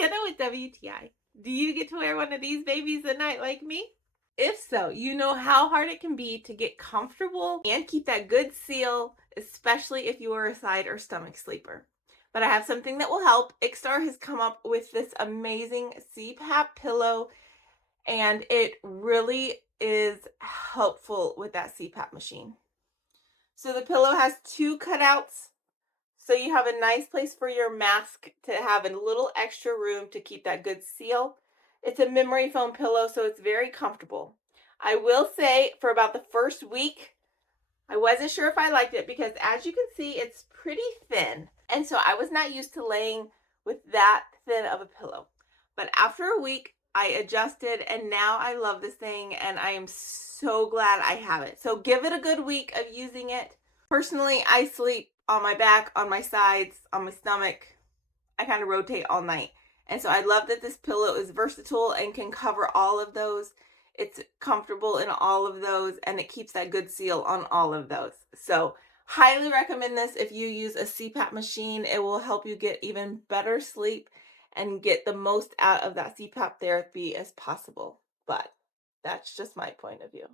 Hannah with WTI. Do you get to wear one of these babies at night like me? If so, you know how hard it can be to get comfortable and keep that good seal, especially if you are a side or stomach sleeper. But I have something that will help. IKSTAR has come up with this amazing CPAP pillow, and it really is helpful with that CPAP machine. So the pillow has two cutouts, so you have a nice place for your mask to have a little extra room to keep that good seal. It's a memory foam pillow, so it's very comfortable. I will say for about the first week, I wasn't sure if I liked it because as you can see, it's pretty thin. And so I was not used to laying with that thin of a pillow. But after a week, I adjusted and now I love this thing and I am so glad I have it. So give it a good week of using it. Personally, I sleep on my back, on my sides, on my stomach. I kind of rotate all night. And so I love that this pillow is versatile and can cover all of those. It's comfortable in all of those and it keeps that good seal on all of those. So highly recommend this if you use a CPAP machine. It will help you get even better sleep and get the most out of that CPAP therapy as possible. But that's just my point of view.